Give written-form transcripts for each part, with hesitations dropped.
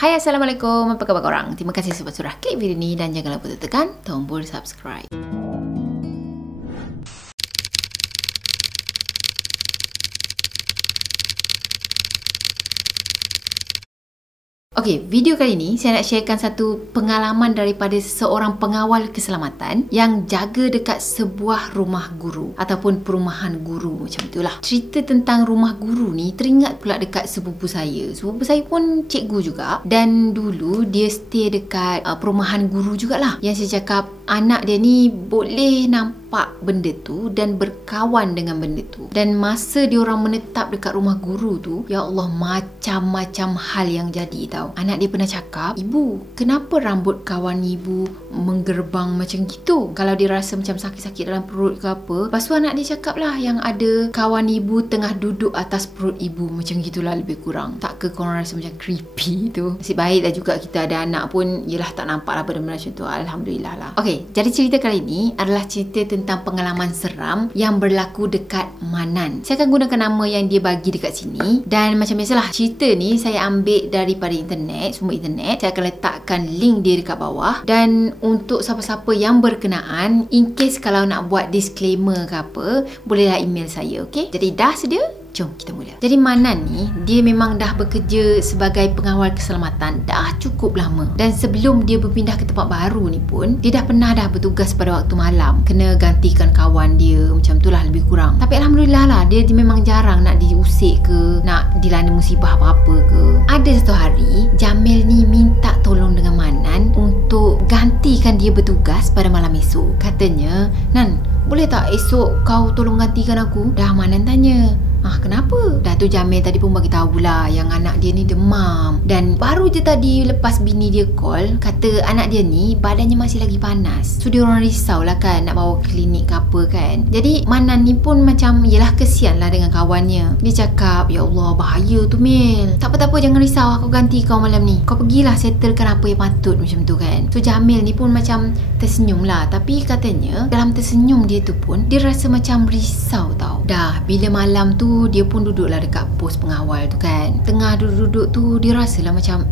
Hai, Assalamualaikum. Apa khabar korang? Terima kasih sebab sudah klik video ni dan jangan lupa tekan tombol subscribe. Okey, video kali ni saya nak sharekan satu pengalaman daripada seorang pengawal keselamatan yang jaga dekat sebuah rumah guru ataupun perumahan guru, macam itulah. Cerita tentang rumah guru ni teringat pula dekat sepupu saya. Sepupu saya pun cikgu juga dan dulu dia stay dekat perumahan guru jugalah. Yang saya cakap, anak dia ni boleh nampak benda tu dan berkawan dengan benda tu. Dan masa dia orang menetap dekat rumah guru tu, ya Allah, macam-macam hal yang jadi tau. Anak dia pernah cakap, "Ibu, kenapa rambut kawan ibu menggerbang macam gitu?" Kalau dia rasa macam sakit-sakit dalam perut ke apa. Lepas tu anak dia cakap lah yang ada kawan ibu tengah duduk atas perut ibu. Macam gitulah lebih kurang. Tak ke korang rasa macam creepy tu? Nasib baik dah juga kita ada anak pun, yelah, tak nampak lah benda-benda macam tu. Alhamdulillah lah. Okey, jadi cerita kali ni adalah cerita tentang pengalaman seram yang berlaku dekat Manan. Saya akan gunakan nama yang dia bagi dekat sini. Dan macam biasalah, cerita ni saya ambil daripada sumber internet. Saya akan letakkan link dia dekat bawah. Dan untuk siapa-siapa yang berkenaan, in case kalau nak buat disclaimer ke apa, bolehlah email saya, okey? Jadi dah sedia? Jom kita mula. Jadi Manan ni, dia memang dah bekerja sebagai pengawal keselamatan dah cukup lama. Dan sebelum dia berpindah ke tempat baru ni pun, dia dah pernah dah bertugas pada waktu malam. Kena gantikan kawan dia, macam tu lah lebih kurang. Tapi Alhamdulillah lah, dia memang jarang nak diusik ke, nak dilanda musibah apa-apa ke. Ada satu hari, Jamil ni minta tolong dengan Manan untuk gantikan dia bertugas pada malam esok. Katanya, "Nan, boleh tak esok kau tolong gantikan aku?" Dah Manan tanya, kenapa? Dah tu Jamil tadi pun bagi tahu lah yang anak dia ni demam. Dan baru je tadi lepas bini dia call, kata anak dia ni badannya masih lagi panas. So dia orang risau lah kan, nak bawa klinik ke apa kan. Jadi Manan ni pun macam, yelah, kesian lah dengan kawannya. Dia cakap, "Ya Allah, bahaya tu Mil. Tak apa-apa, jangan risau, aku ganti kau malam ni. Kau pergilah settlekan apa yang patut," macam tu kan. So Jamil ni pun macam tersenyum lah. Tapi katanya dalam tersenyum dia tu pun, dia rasa macam risau tau. Dah bila malam tu, dia pun duduklah dekat pos pengawal tu kan. Tengah duduk-duduk tu, dia rasalah macam,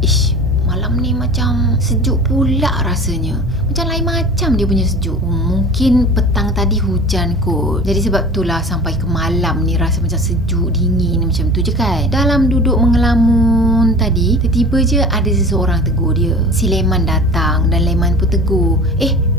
malam ni macam sejuk pula rasanya. Macam lain macam dia punya sejuk. Mungkin petang tadi hujan kot. Jadi sebab itulah sampai ke malam ni rasa macam sejuk, dingin macam tu je kan. Dalam duduk mengelamun tadi, tiba-tiba je ada seseorang tegur dia. Si Leman datang dan Leman pun tegur,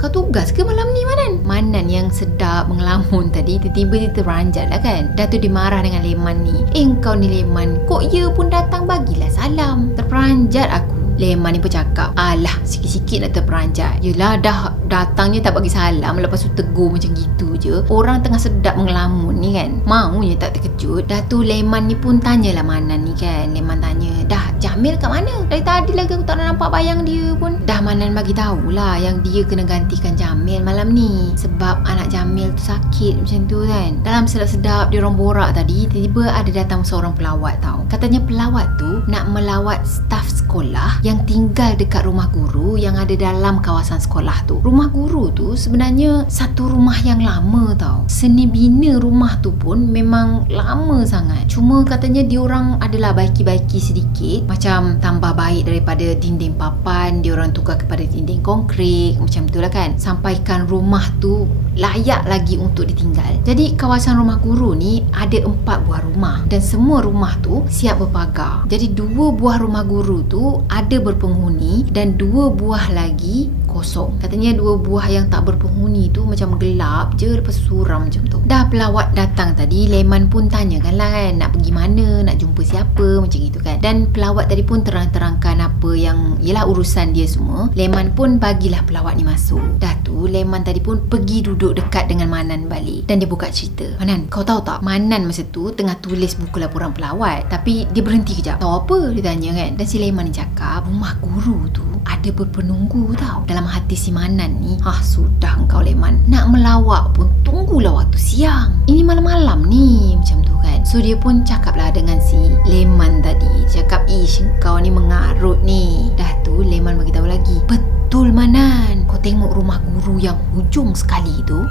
"Kau tugas ke malam ni Manan?" Manan yang sedap mengelamun tadi, tiba-tiba dia terperanjat lah kan. Dah tu dia marah dengan Leman ni. "Kau ni Leman, kok ia pun datang bagilah salam." Terperanjat aku. Leman ni pun cakap, "Alah, sikit-sikit nak terperanjat. Yelah, dah datangnya tak bagi salam, lepas tu tegur macam gitu je. Orang tengah sedap mengelamun ni kan. Maunya tak terkejut." Dah tu Leman ni pun tanyalah Manan ni kan. Leman tanya, "Dah, Jamil kat mana? Dari tadi lagi aku tak nampak bayang dia pun." Dah Manan bagi tahulah yang dia kena gantikan Jamil malam ni. Sebab anak Jamil tu sakit macam tu kan. Dalam sedap-sedap dia orang borak tadi, tiba-tiba ada datang seorang pelawat tau. Katanya pelawat tu nak melawat staf sekolah yang tinggal dekat rumah guru yang ada dalam kawasan sekolah tu. Rumah guru tu sebenarnya satu rumah yang lama tau. Seni bina rumah tu pun memang lama sangat. Cuma katanya diorang adalah baiki-baiki sedikit, macam tambah baik daripada dinding papan, diorang tukar kepada dinding konkrit, macam tu lah kan. Sampaikan rumah tu layak lagi untuk ditinggal. Jadi kawasan rumah guru ni ada 4 buah rumah dan semua rumah tu siap berpagar. Jadi 2 buah rumah guru tu ada berpenghuni dan 2 buah lagi kosong. Katanya 2 buah yang tak berpenghuni tu macam gelap je, lepas suram macam tu. Dah pelawat datang tadi, Leman pun tanyakan lah kan, nak pergi mana, nak jumpa siapa, macam gitu kan. Dan pelawat tadi pun terang-terangkan apa yang yelah urusan dia semua. Leman pun bagilah pelawat ni masuk. Dah tu Leman tadi pun pergi duduk dekat dengan Manan balik. Dan dia buka cerita, "Manan, kau tahu tak, Manan masa tu tengah tulis buku laporan pelawat. Tapi dia berhenti kejap. Tahu apa?" dia tanya kan. Dan si Leman ni cakap, "Rumah guru tu ada berpenunggu tau." Dalam hati si Manan ni, sudah engkau Leman, nak melawak pun tunggulah waktu siang. Ini malam-malam ni, macam tu kan. So dia pun cakap lah dengan si Leman tadi. Cakap, "Engkau ni mengarut ni." Dah tu Leman bagi tahu lagi, "Betul Manan, kau tengok rumah guru yang hujung sekali tu,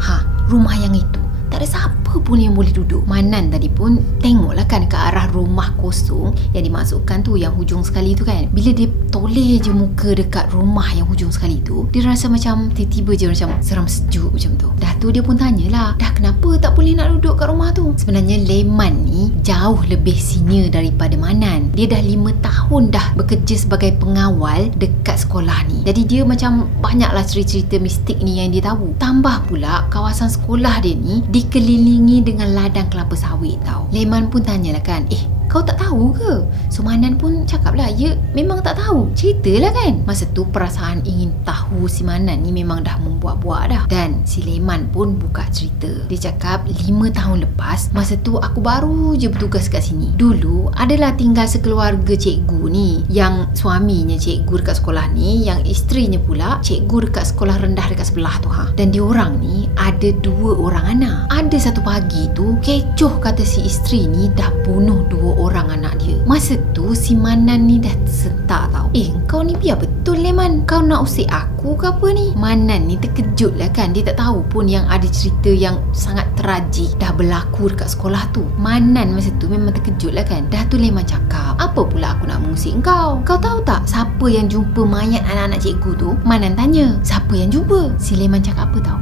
rumah yang itu tak ada siapa siapa pun yang boleh duduk. Manan tadi pun tengoklah kan ke arah rumah kosong yang dimasukkan tu, yang hujung sekali tu kan. Bila dia toleh je muka dekat rumah yang hujung sekali tu, dia rasa macam tiba-tiba je macam seram sejuk macam tu. Dah tu dia pun tanyalah, dah kenapa tak boleh nak duduk kat rumah tu? Sebenarnya Leman ni jauh lebih senior daripada Manan. Dia dah 5 tahun dah bekerja sebagai pengawal dekat sekolah ni. Jadi dia macam banyaklah cerita-cerita mistik ni yang dia tahu. Tambah pula kawasan sekolah dia ni dikelilingi dengan ladang kelapa sawit tau. Leman pun tanyalah kan, kau tak tahu ke? So Manan pun cakaplah, ya memang tak tahu. Ceritalah kan. Masa tu perasaan ingin tahu si Manan ni memang dah membuat-buat dah. Dan si Leman pun buka cerita. Dia cakap 5 tahun lepas, masa tu aku baru je bertugas kat sini. Dulu adalah tinggal sekeluarga cikgu ni, yang suaminya cikgu dekat sekolah ni, yang isterinya pula cikgu dekat sekolah rendah dekat sebelah tu Dan diorang ni ada 2 orang anak. Ada satu pagi tu kecoh kata si isteri ni dah bunuh 2 orang anak dia. Masa tu si Manan ni dah tersentak tau. Kau ni biar betul Leman, kau nak usik aku ke apa ni? Manan ni terkejut lah kan. Dia tak tahu pun yang ada cerita yang sangat tragik dah berlaku dekat sekolah tu. Manan masa tu memang terkejut lah kan. Dah tu Leman cakap, apa pula aku nak mengusik kau? Kau tahu tak siapa yang jumpa mayat anak-anak cikgu tu? Manan tanya, siapa yang jumpa? Si Leman cakap apa tau?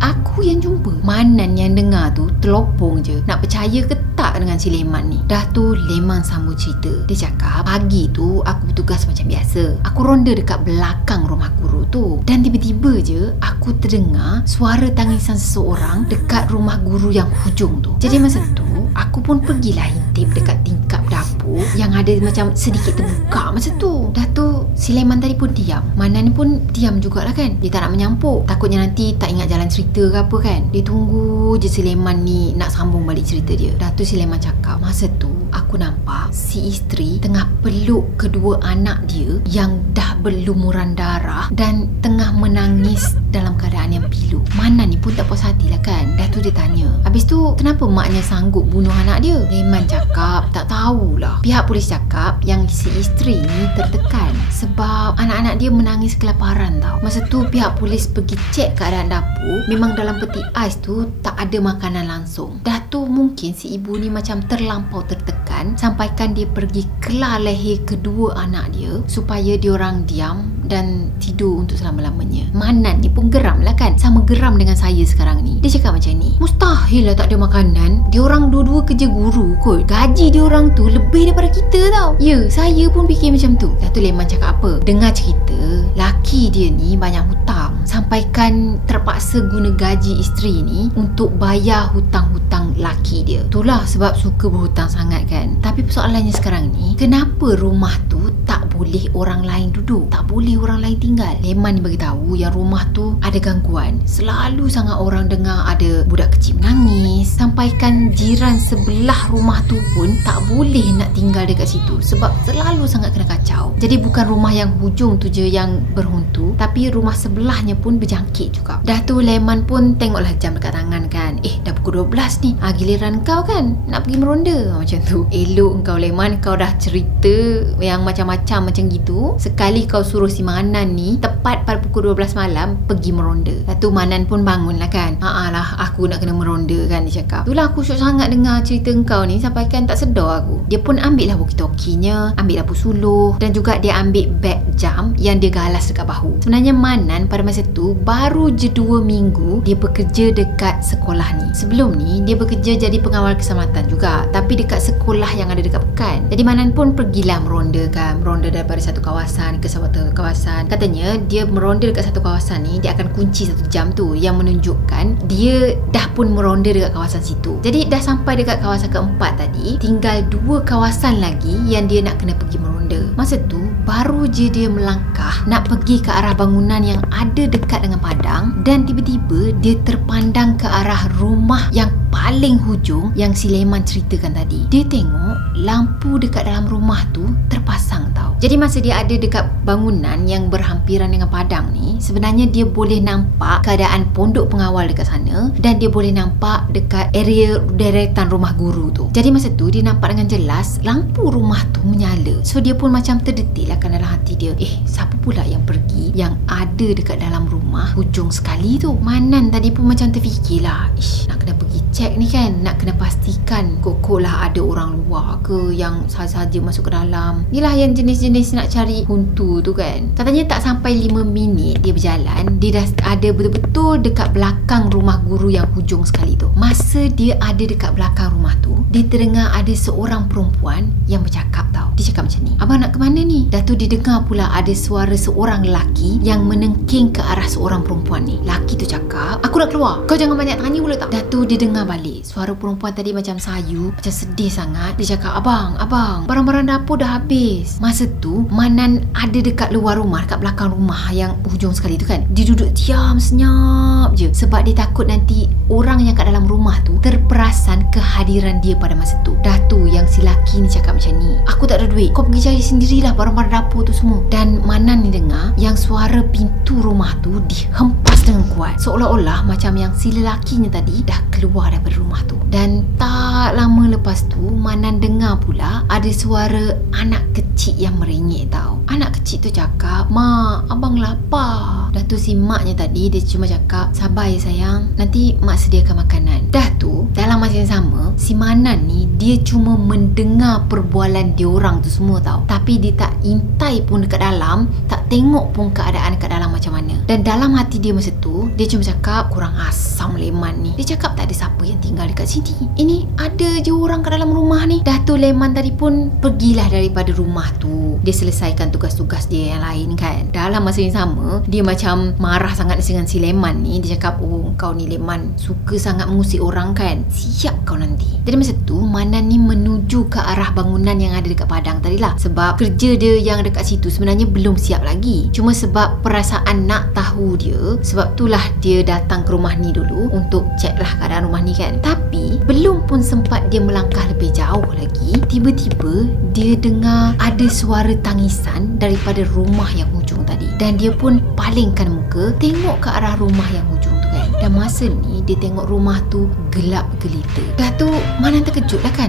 Aku yang jumpa. Manan yang dengar tu terlopong je, nak percaya ke tak dengan si Leman ni. Dah tu Leman sambung cerita. Dia cakap, pagi tu aku bertugas macam biasa. Aku ronda dekat belakang rumah guru tu, dan tiba-tiba je aku terdengar suara tangisan seseorang dekat rumah guru yang hujung tu. Jadi masa tu aku pun pergilah intip dekat tingkap dapur yang ada macam sedikit terbuka masa tu. Dah tu si Leman tadi pun diam. Manan ni pun diam jugalah kan. Dia tak nak menyampuk, takutnya nanti tak ingat jalan cerita ke apa kan. Dia tunggu je si Leman ni nak sambung balik cerita dia. Dah tu si Leman cakap, masa tu aku nampak si isteri tengah peluk kedua anak dia yang dah berlumuran darah dan tengah menangis dalam keadaan yang pilu. Manan ni pun tak puas hati lah kan. Dah tu dia tanya, habis tu kenapa maknya sanggup bunuh anak dia? Leman cakap, tak tahulah. Pihak polis cakap yang si isteri ni tertekan sebab anak-anak dia menangis kelaparan tau. Masa tu pihak polis pergi cek keadaan dapur, memang dalam peti ais tu tak ada makanan langsung. Dah tu mungkin si ibu ni macam terlampau tertekan sampaikan dia pergi kelar leher kedua anak dia supaya diorang diam dan tidur untuk selama-lamanya. Manan ni pun geram lah kan. Sama geram dengan saya sekarang ni. Dia cakap macam ni, mustahil lah tak ada makanan. Diorang dua-dua kerja guru kot. Gaji diorang tu lebih daripada kita tau. Ya, saya pun fikir macam tu. Dah tu Leman cakap apa? Dengar cerita, laki dia ni banyak hutang. Sampaikan terpaksa guna gaji isteri ni untuk bayar hutang-hutang laki dia. Itulah sebab suka berhutang sangat kan. Tapi persoalannya sekarang ni, kenapa rumah tu tak boleh orang lain duduk? Tak boleh orang lain tinggal. Leman ni beritahu yang rumah tu ada gangguan. Selalu sangat orang dengar ada budak kecil menangis. Sampaikan jiran sebelah rumah tu pun tak boleh nak tinggal dekat situ sebab selalu sangat kena kacau. Jadi bukan rumah yang hujung tu je yang berhantu, tapi rumah sebelahnya pun berjangkit juga. Dah tu Leman pun tengoklah jam dekat tangan kan. Dah pukul 12 ni. Giliran kau kan nak pergi meronda. Macam tu. Elok kau Leman, kau dah cerita yang macam-macam macam gitu. Sekali kau suruh si Manan ni tepat pada pukul 12 malam pergi meronda. Dah tu Manan pun bangun lah kan. Lah aku nak kena meronda kan, dia cakap. Itulah aku syok sangat dengar cerita kau ni sampaikan tak sedar aku. Dia pun ambil lah walkie-talkie-nya, ambil lampu suluh dan juga dia ambil beg jam yang dia galas dekat bahu. Sebenarnya Manan pada masa tu baru je 2 minggu dia bekerja dekat sekolah ni. Sebelum ni dia bekerja jadi pengawal keselamatan juga, tapi dekat sekolah yang ada dekat Pekan. Jadi Manan pun pergilah meronda kan. Meronda daripada satu kawasan ke satu kawasan. Katanya dia meronda dekat satu kawasan ni, dia akan kunci 1 jam tu yang menunjukkan dia dah pun meronda dekat kawasan situ. Jadi dah sampai dekat kawasan keempat tadi, tinggal 2 kawasan lagi yang dia nak kena pergi meronda. Masa tu baru je dia melangkah nak pergi ke arah bangunan yang ada dekat dengan padang, dan tiba-tiba dia terpandang ke arah rumah yang paling hujung yang si Leman ceritakan tadi. Dia tengok lampu dekat dalam rumah tu terpasang tau. Jadi masa dia ada dekat bangunan yang berhampiran dengan padang ni, sebenarnya dia boleh nampak keadaan pondok pengawal dekat sana, dan dia boleh nampak dekat area deretan rumah guru tu. Jadi masa tu dia nampak dengan jelas lampu rumah tu menyala. So dia pun macam terdetik terdetikkan dalam hati dia, siapa pula yang pergi yang ada dekat dalam rumah hujung sekali tu. Manan tadi pun macam terfikirlah, nak kena pergi cek ni kan, nak kena pastikan kok lah ada orang luar ke yang sahaja masuk ke dalam. Yelah yang jenis-jenis nak cari hantu tu kan. Katanya tak sampai 5 minit dia berjalan, dia dah ada betul-betul dekat belakang rumah guru yang hujung sekali tu. Masa dia ada dekat belakang rumah tu, dia terdengar ada seorang perempuan yang bercakap tau. Dia cakap macam ni, abang nak ke mana ni? Dah tu didengar pula ada suara seorang lelaki yang menengking ke arah seorang perempuan ni. Lelaki tu cakap, aku nak keluar, kau jangan banyak tanya boleh tak? Dah tu dia dengar balik suara perempuan tadi macam sayu, macam sedih sangat. Dia cakap, abang, barang-barang dapur dah habis. Masa tu Manan ada dekat luar rumah, dekat belakang rumah yang hujung sekali tu kan. Dia duduk diam senyap je sebab dia takut nanti orang yang kat dalam rumah tu terperasan kehadiran dia pada masa tu. Dah tu yang si laki ni cakap macam ni, aku tak ada duit, kau pergi cari sendirilah barang-barang dapur tu semua. Dan Manan ni dengar yang suara pintu rumah tu dihempas dengan kuat, seolah-olah macam yang si lelakinya tadi dah keluar daripada rumah tu. Dan tak lama lepas tu Manan dengar pula ada suara anak kecil yang merengek tau. Anak kecil tu cakap, mak, abang lapar. Dah tu si maknya tadi dia cuma cakap, sabar ya sayang, nanti mak sediakan makanan. Dah tu dalam masa yang sama si Manan ni dia cuma mendengar perbualan diorang tu semua tau, tapi dia tak intai pun dekat dalam, tak tengok pun keadaan dekat dalam macam mana. Dan dalam hati dia masa tu dia cuma cakap, kurang asam Leman ni. Dia cakap tak ada siapa yang tinggal dekat sini, ini ada je orang kat dalam rumah ni. Dah tu Leman tadi pun pergilah daripada rumah tu. Dia selesaikan tugas-tugas dia yang lain kan. Dalam masa yang sama dia macam marah sangat dengan si Leman ni. Dia cakap, oh kau ni Leman suka sangat mengusik orang kan, siap kau nanti. Jadi masa tu Manan ni menuju ke arah bangunan yang ada dekat padang tadi lah, sebab kerja dia yang dekat situ sebenarnya belum siap lagi. Cuma sebab perasaan nak tahu dia, sebab itulah dia datang ke rumah ni dulu untuk cek lah keadaan rumah ni kan. Tapi belum pun sempat dia melangkah lebih jauh lagi, tiba-tiba dia dengar ada suara tangisan daripada rumah yang hujung tadi. Dan dia pun palingkan muka tengok ke arah rumah yang hujung tu kan. Dan masa ni dia tengok rumah tu gelap gelita. Dah tu Manan terkejut lah kan,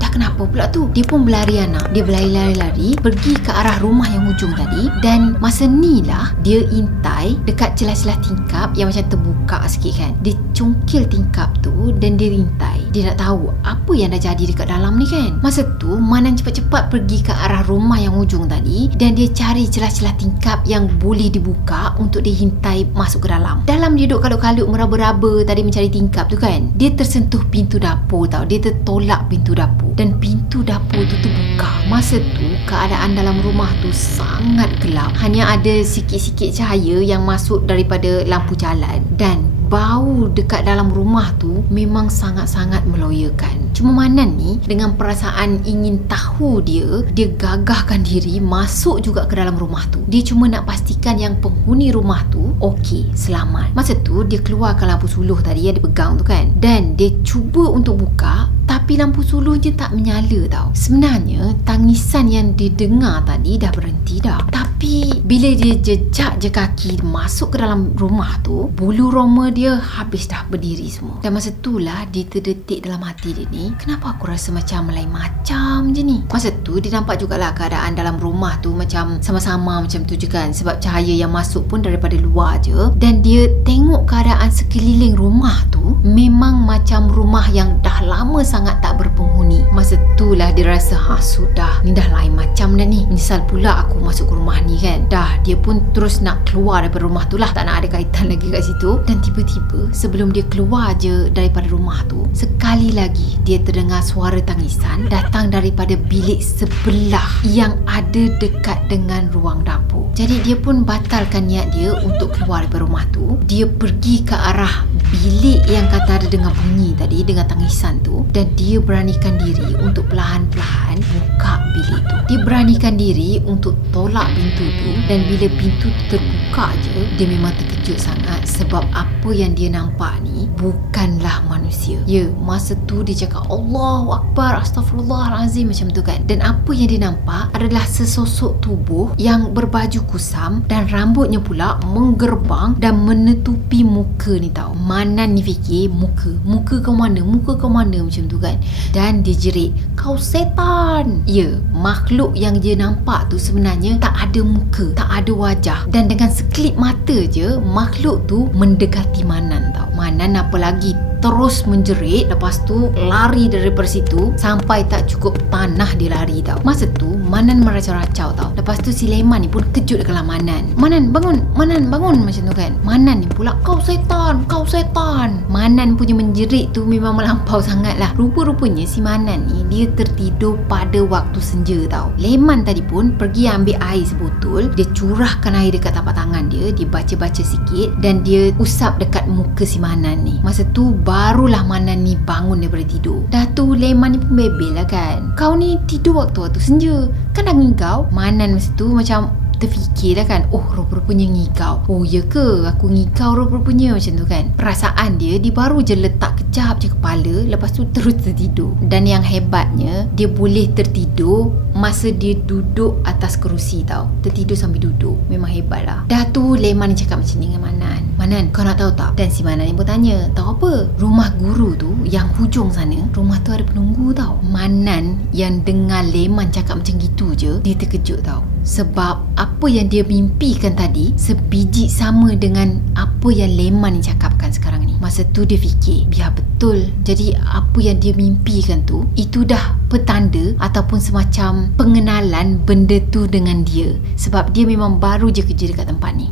dah kenapa pula tu? Dia pun berlari anak. Dia berlari-lari pergi ke arah rumah yang hujung tadi. Dan masa ni lah dia intai dekat celah-celah tingkap yang macam terbuka sikit kan. Dia cungkil tingkap tu dan dia intai. Dia nak tahu apa yang dah jadi dekat dalam ni kan. Masa tu Manan cepat-cepat pergi ke arah rumah yang hujung tadi dan dia cari celah-celah tingkap yang boleh dibuka untuk dia hintai masuk ke dalam. Dalam dia duduk kalut-kalut meraba-raba tadi mencari tingkap tu kan, dia tersentuh pintu dapur tau. Dia tertolak pintu dapur dan pintu dapur tu terbuka. Masa tu keadaan dalam rumah tu sangat gelap. Hanya ada sikit-sikit cahaya yang masuk daripada lampu jalan. Dan bau dekat dalam rumah tu memang sangat-sangat meloyakan. Cuma Manan ni dengan perasaan ingin tahu dia gagahkan diri masuk juga ke dalam rumah tu. Dia cuma nak pastikan yang penghuni rumah tu okey, selamat. Masa tu dia keluarkan lampu suluh tadi yang dia pegang tu kan. Dan dia cuba untuk buka, tapi lampu suluhnya tak menyala tau. Sebenarnya tangisan yang didengar tadi dah berhenti dah. Tapi bila dia jejak je kaki masuk ke dalam rumah tu, bulu roma dia habis dah berdiri semua. Dan masa itulah dia terdetik dalam hati dia ni, kenapa aku rasa macam lain macam je ni. Masa tu dia nampak jugalah keadaan dalam rumah tu macam sama-sama macam tu je kan, sebab cahaya yang masuk pun daripada luar je. Dan dia tengok keadaan sekeliling rumah tu memang macam rumah yang dah lama sangat tak berpenghuni. Masa itulah dia rasa, sudah, ni dah lain macam dah ni. Menyesal pula aku masuk ke rumah ni kan. Dah, dia pun terus nak keluar daripada rumah tu lah, tak nak ada kaitan lagi kat situ. Dan tiba-tiba sebelum dia keluar je daripada rumah tu, sekali lagi dia terdengar suara tangisan datang daripada bilik sebelah yang ada dekat dengan ruang dapur. Jadi dia pun batalkan niat dia untuk keluar daripada rumah tu. Dia pergi ke arah bilik yang kata ada dengar bunyi tadi, dengan tangisan tu. Dan dia beranikan diri untuk perlahan-lahan buka bilik tu. Dia beranikan diri untuk tolak pintu tu. Dan bila pintu tu terbuka je, dia memang terkejut sangat sebab apa yang dia nampak ni bukanlah manusia. Ya, masa tu dia cakap Allahu Akbar, Astaghfirullahalazim macam tu kan. Dan apa yang dia nampak adalah sesosok tubuh yang berbaju kusam dan rambutnya pula menggerbang dan menutupi muka ni tau. Manan ni fikir muka kau mana macam tu kan. Dan dia jerit, "Kau setan!" Ya, makhluk yang dia nampak tu sebenarnya tak ada muka, tak ada wajah. Dan dengan sekelip mata je, makhluk tu mendekati Manan tau. Manan apa lagi, terus menjerit. Lepas tu lari daripada situ sampai tak cukup tanah dia lari tau. Masa tu Manan meracau-racau tau. Lepas tu si Leman ni pun kejut dengan Manan. "Manan bangun, Manan bangun," macam tu kan. Manan ni pula, "Kau setan, kau setan." Manan punya menjerit tu memang melampau sangat lah. Rupa-rupanya si Manan ni dia tertidur pada waktu senja tau. Leman tadi pun pergi ambil air sebotol. Dia curahkan air dekat tapak tangan dia. Dia baca-baca sikit dan dia usap dekat muka si Manan ni. Masa tu barulah Manan ni bangun daripada tidur. Dah tu Leman ni pun bebel lah kan. "Kau ni tidur waktu-waktu senja, kan dah ngigau?" Manan masa tu macam terfikir lah kan, oh rupa-rupanya ngigau. Oh ya ke, aku ngigau rupa-rupanya, macam tu kan. Perasaan dia baru je letak kejap je kepala, lepas tu terus tertidur. Dan yang hebatnya, dia boleh tertidur masa dia duduk atas kerusi tau. Tertidur sambil duduk. Memang hebat lah. Dah tu Leman ni cakap macam ni dengan Manan, "Manan, kau nak tahu tak?" Dan si Manan ni pun tanya, "Tahu apa?" "Rumah guru tu yang hujung sana, rumah tu ada penunggu tau." Manan yang dengar Leman cakap macam gitu je, dia terkejut tau. Sebab apa yang dia mimpikan tadi sebiji sama dengan apa yang Leman ni cakapkan sekarang ni. Masa tu dia fikir, biar betul. Jadi apa yang dia mimpikan tu, itu dah petanda ataupun semacam pengenalan benda tu dengan dia. Sebab dia memang baru je kerja dekat tempat ni.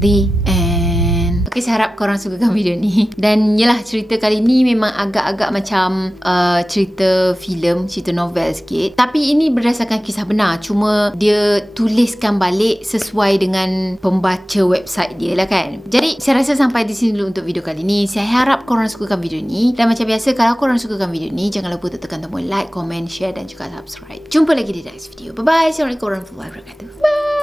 Okay, saya harap korang sukakan video ni. Dan yelah, cerita kali ni memang agak-agak macam cerita filem, cerita novel sikit. Tapi ini berdasarkan kisah benar. Cuma dia tuliskan balik sesuai dengan pembaca website dia lah kan. Jadi saya rasa sampai di sini dulu untuk video kali ni. Saya harap korang sukakan video ni. Dan macam biasa, kalau korang sukakan video ni, jangan lupa tekan tombol like, komen, share dan juga subscribe. Jumpa lagi di next video. Bye-bye. Assalamualaikum warahmatullahi wabarakatuh. Bye.